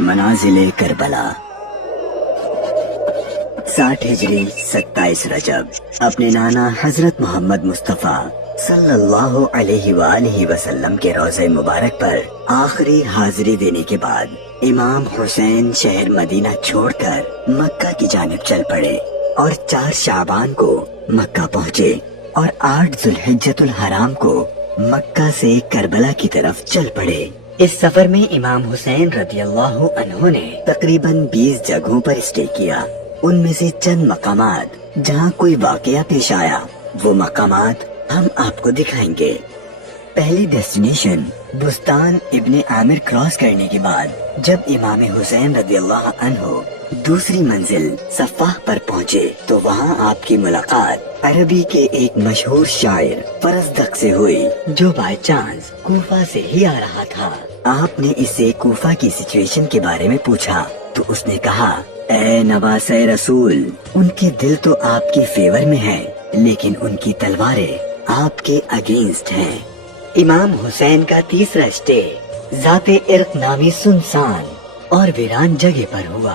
منازل کربلا 60 ہجری 27 رجب اپنے نانا حضرت محمد مصطفیٰ صلی اللہ علیہ وآلہ وسلم کے روضہ مبارک پر آخری حاضری دینے کے بعد امام حسین شہر مدینہ چھوڑ کر مکہ کی جانب چل پڑے اور 4 شعبان کو مکہ پہنچے اور 8 ذوالحجۃ الحرام کو مکہ سے کربلا کی طرف چل پڑے۔ اس سفر میں امام حسین رضی اللہ عنہ نے تقریباً 20 جگہوں پر اسٹے کیا۔ ان میں سے چند مقامات جہاں کوئی واقعہ پیش آیا وہ مقامات ہم آپ کو دکھائیں گے۔ پہلی ڈیسٹینیشن بستان ابن عامر کراس کرنے کے بعد جب امام حسین رضی اللہ عنہ دوسری منزل صفاح پر پہنچے تو وہاں آپ کی ملاقات عربی کے ایک مشہور شاعر فرزدق سے ہوئی جو بائی چانس کوفہ سے ہی آ رہا تھا۔ آپ نے اس سے کوفہ کی سچویشن کے بارے میں پوچھا تو اس نے کہا، اے نواسہ رسول، ان کے دل تو آپ کی فیور میں ہیں لیکن ان کی تلواریں آپ کے اگینسٹ ہیں۔ امام حسین کا تیسرا اسٹے ذات عرق نامی سنسان اور ویران جگہ پر ہوا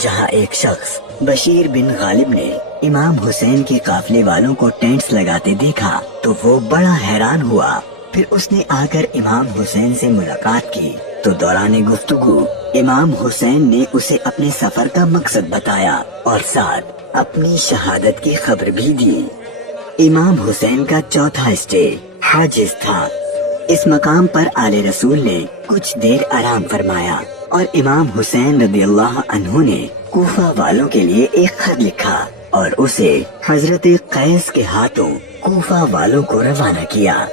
جہاں ایک شخص بشیر بن غالب نے امام حسین کے قافلے والوں کو ٹینٹس لگاتے دیکھا تو وہ بڑا حیران ہوا۔ پھر اس نے آ کر امام حسین سے ملاقات کی تو دوران گفتگو امام حسین نے اسے اپنے سفر کا مقصد بتایا اور ساتھ اپنی شہادت کی خبر بھی دی۔ امام حسین کا چوتھا اسٹے حاجز تھا۔ اس مقام پر آل رسول نے کچھ دیر آرام فرمایا اور امام حسین رضی اللہ عنہ نے کوفہ والوں کے لیے ایک خط لکھا اور اسے حضرت قیس کے ہاتھوں کوفہ والوں کو روانہ کیا۔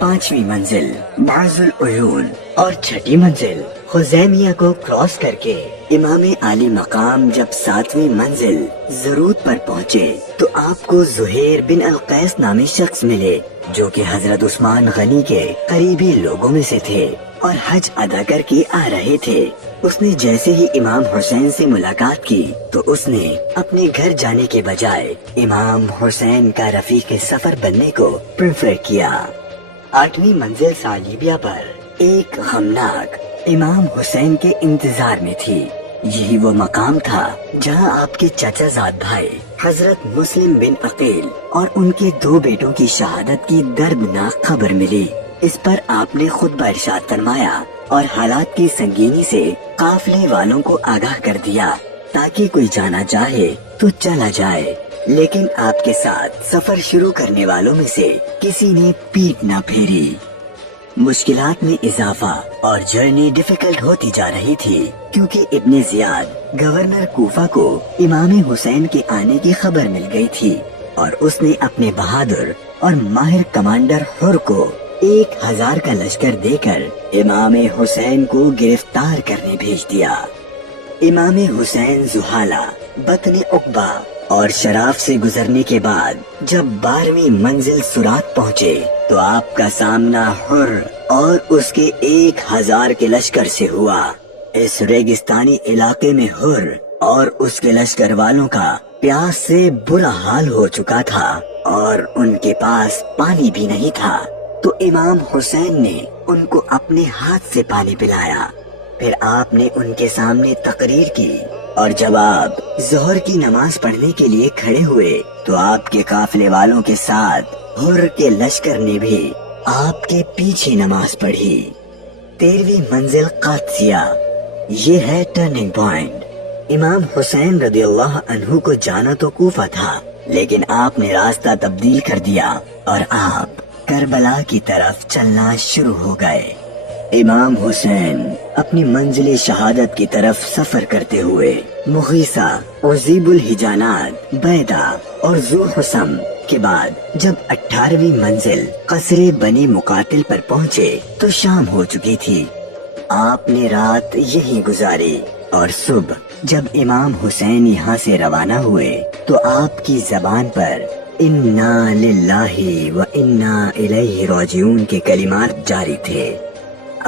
5ویں منزل بعض العیون اور 6ٹھی منزل خزیمیہ کو کراس کر کے امام عالی مقام جب 7ویں منزل زرود پر پہنچے تو آپ کو زہیر بن القیس نامی شخص ملے جو کہ حضرت عثمان غنی کے قریبی لوگوں میں سے تھے اور حج ادا کر کے آ رہے تھے۔ اس نے جیسے ہی امام حسین سے ملاقات کی تو اس نے اپنے گھر جانے کے بجائے امام حسین کا رفیق سفر بننے کو پریفر کیا۔ 8ویں منزل سالیبیہ پر ایک غمناک امام حسین کے انتظار میں تھی۔ یہی وہ مقام تھا جہاں آپ کے چچا زاد بھائی حضرت مسلم بن عقیل اور ان کے 2 بیٹوں کی شہادت کی دردناک خبر ملی۔ اس پر آپ نے خطبہ ارشاد فرمایا اور حالات کی سنگینی سے قافلے والوں کو آگاہ کر دیا تاکہ کوئی جانا چاہے تو چلا جائے، لیکن آپ کے ساتھ سفر شروع کرنے والوں میں سے کسی نے پیٹ نہ پھیری۔ مشکلات میں اضافہ اور جرنی ڈیفیکلٹ ہوتی جا رہی تھی کیونکہ ابن زیاد گورنر کوفہ کو امام حسین کے آنے کی خبر مل گئی تھی اور اس نے اپنے بہادر اور ماہر کمانڈر حر کو 1000 کا لشکر دے کر امام حسین کو گرفتار کرنے بھیج دیا۔ امام حسین زحالہ، بطن عقبہ اور شراف سے گزرنے کے بعد جب 12ویں منزل سرات پہنچے تو آپ کا سامنا حر اور اس کے 1000 کے لشکر سے ہوا۔ اس ریگستانی علاقے میں حر اور اس کے لشکر والوں کا پیاس سے برا حال ہو چکا تھا اور ان کے پاس پانی بھی نہیں تھا، تو امام حسین نے ان کو اپنے ہاتھ سے پانی پلایا۔ پھر آپ نے ان کے سامنے تقریر کی اور جب آپ ظہر کی نماز پڑھنے کے لیے کھڑے ہوئے تو آپ کے قافلے والوں کے ساتھ حر کے لشکر نے بھی آپ کے پیچھے نماز پڑھی۔ 13ویں منزل قادسیہ، یہ ہے ٹرننگ پوائنٹ۔ امام حسین رضی اللہ عنہ کو جانا تو کوفہ تھا لیکن آپ نے راستہ تبدیل کر دیا اور آپ کربلا کی طرف چلنا شروع ہو گئے۔ امام حسین اپنی منزل شہادت کی طرف سفر کرتے ہوئے مغیثہ، عزیب الحجانات، بیدا اور ذو حسم کے بعد جب 18ویں منزل قصر بنی مقاتل پر پہنچے تو شام ہو چکی تھی۔ آپ نے رات یہیں گزاری اور صبح جب امام حسین یہاں سے روانہ ہوئے تو آپ کی زبان پر انا للہ و انا الیہ راجعون کے کلمات جاری تھے۔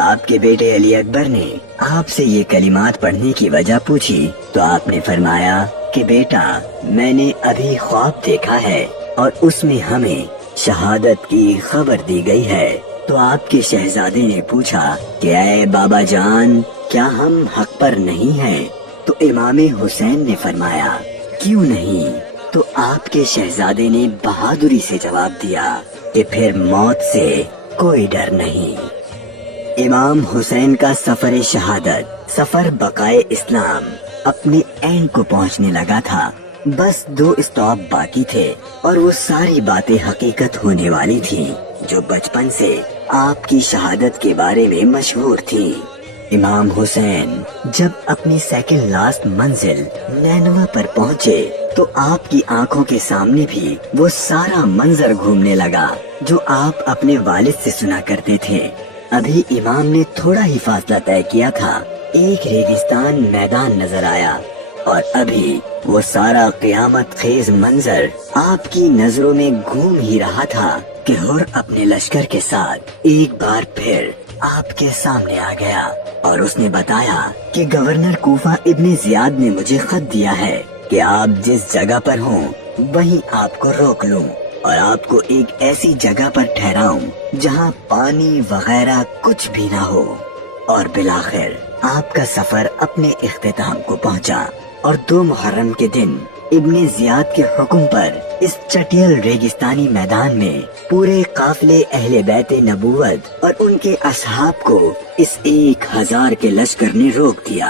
آپ کے بیٹے علی اکبر نے آپ سے یہ کلمات پڑھنے کی وجہ پوچھی تو آپ نے فرمایا کہ بیٹا، میں نے ابھی خواب دیکھا ہے اور اس میں ہمیں شہادت کی خبر دی گئی ہے، تو آپ کے شہزادے نے پوچھا کہ اے بابا جان، کیا ہم حق پر نہیں ہیں؟ تو امام حسین نے فرمایا کیوں نہیں؟ تو آپ کے شہزادے نے بہادری سے جواب دیا کہ پھر موت سے کوئی ڈر نہیں۔ امام حسین کا سفر شہادت، سفر بقائے اسلام اپنے اینڈ کو پہنچنے لگا تھا۔ بس 2 اسٹاپ باقی تھے اور وہ ساری باتیں حقیقت ہونے والی تھیں جو بچپن سے آپ کی شہادت کے بارے میں مشہور تھیں۔ امام حسین جب اپنی سیکنڈ لاسٹ منزل نینوا پر پہنچے تو آپ کی آنکھوں کے سامنے بھی وہ سارا منظر گھومنے لگا جو آپ اپنے والد سے سنا کرتے تھے۔ ابھی امام نے تھوڑا ہی فاصلہ طے کیا تھا، ایک ریگستان میدان نظر آیا اور ابھی وہ سارا قیامت خیز منظر آپ کی نظروں میں گھوم ہی رہا تھا کہ ہر اپنے لشکر کے ساتھ ایک بار پھر آپ کے سامنے آ گیا اور اس نے بتایا کہ گورنر کوفہ ابن زیاد نے مجھے خط دیا ہے کہ آپ جس جگہ پر ہوں وہیں آپ کو روک لوں اور آپ کو ایک ایسی جگہ پر ٹھہراؤں جہاں پانی وغیرہ کچھ بھی نہ ہو۔ اور بالآخر آپ کا سفر اپنے اختتام کو پہنچا اور 2 محرم کے دن ابن زیاد کے حکم پر اس چٹیل ریگستانی میدان میں پورے قافلے اہل بیت نبوت اور ان کے اصحاب کو اس 1000 کے لشکر نے روک دیا۔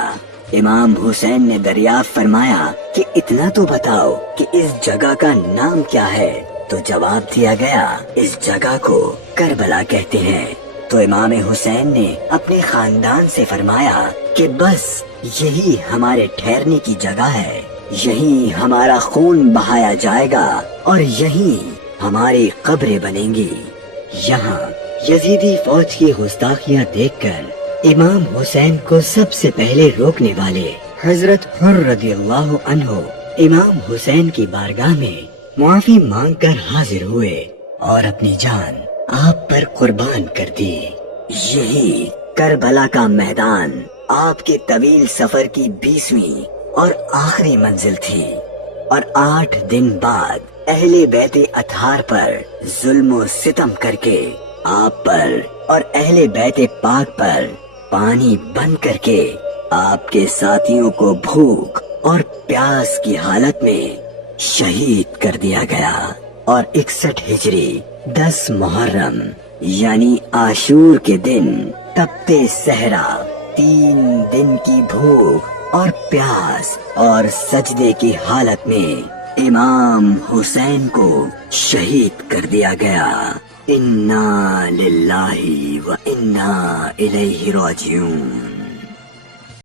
امام حسین نے دریافت فرمایا کہ اتنا تو بتاؤ کہ اس جگہ کا نام کیا ہے؟ تو جواب دیا گیا اس جگہ کو کربلا کہتے ہیں۔ تو امام حسین نے اپنے خاندان سے فرمایا کہ بس یہی ہمارے ٹھہرنے کی جگہ ہے، یہیں ہمارا خون بہایا جائے گا اور یہیں ہماری قبریں بنیں گی۔ یہاں یزیدی فوج کی گستاخیاں دیکھ کر امام حسین کو سب سے پہلے روکنے والے حضرت حر رضی اللہ عنہ امام حسین کی بارگاہ میں معافی مانگ کر حاضر ہوئے اور اپنی جان آپ پر قربان کر دی۔ یہی کربلا کا میدان آپ کے طویل سفر کی 20ویں اور آخری منزل تھی، اور 8 دن بعد اہل بیت اطہار پر ظلم و ستم کر کے آپ پر اور اہل بیت پاک پر پانی بند کر کے آپ کے ساتھیوں کو بھوک اور پیاس کی حالت میں شہید کر دیا گیا۔ اور 61 ہجری 10 محرم یعنی عاشور کے دن تپتے صحرا 3 دن کی بھوک اور پیاس اور سجدے کی حالت میں امام حسین کو شہید کر دیا گیا۔ انا للہ و انا الیہ راجعون۔